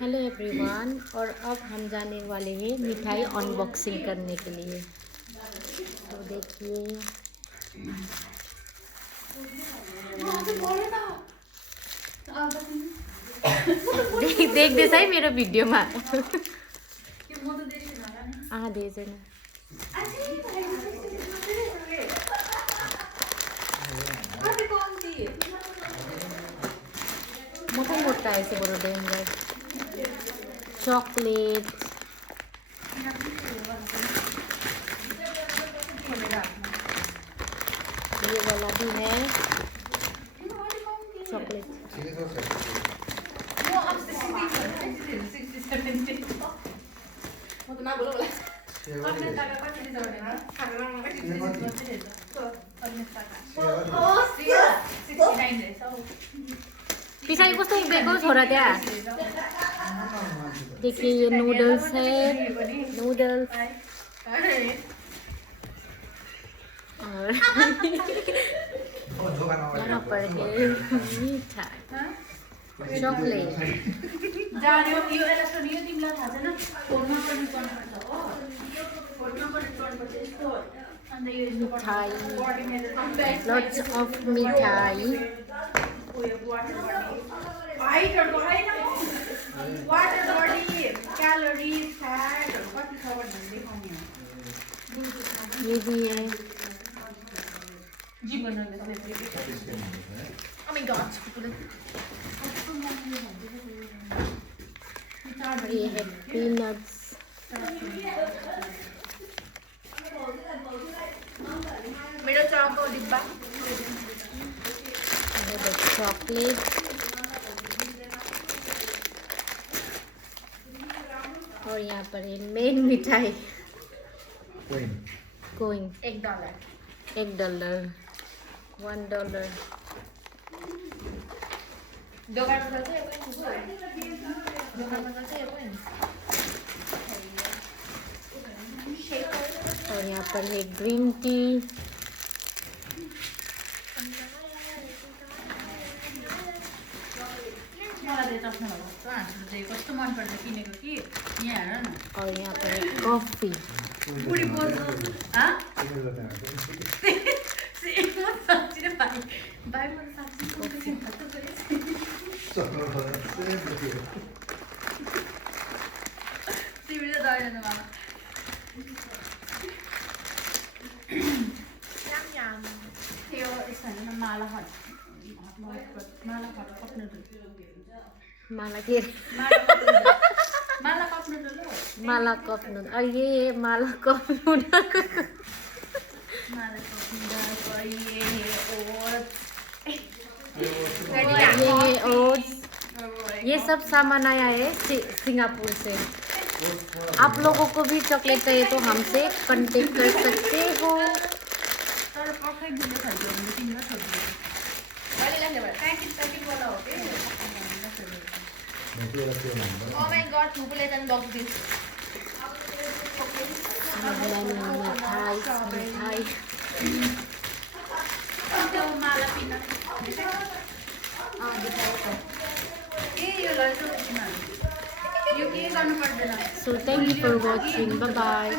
Hello everyone, और अब हम जाने वाले हैं मिठाई अनबॉक्सिंग करने के लिए। तो देखिए, देख दे सही मेरो भिडियो में दे मोटा मोटा ऐसे बड़ो देंगे चॉकलेट। ये वाला भी है चॉकलेट। पिछाड़ी कस्तो उभिएको छोरा त्यहाँ। देखिए ये नूडल्स है, नूडल्स और यहाँ पर है मीठा चॉकलेट। मिठाई, lots of मिठाई। ये भी है। ये है पीनट्स। मेरो चाको डिब्बा चॉकलेट और यहाँ पर है मेन मिठाई कोइन। $1 $1 $1। दोकानमा चाहिँ दोकानमा चाहिँ और यहाँ पर है ग्रीन टी। और यहाँ पर है कॉफी। माला कप नूडल और ये है माला कप नूडल। ये है ओट्स। ये सब सामान आया है सिंगापुर से। आप लोगों को भी चॉकलेट चाहिए तो हमसे कांटेक्ट कर सकते हो। Oh my god, chocolate unbox this. मिठाई So thank you for watching. Bye bye.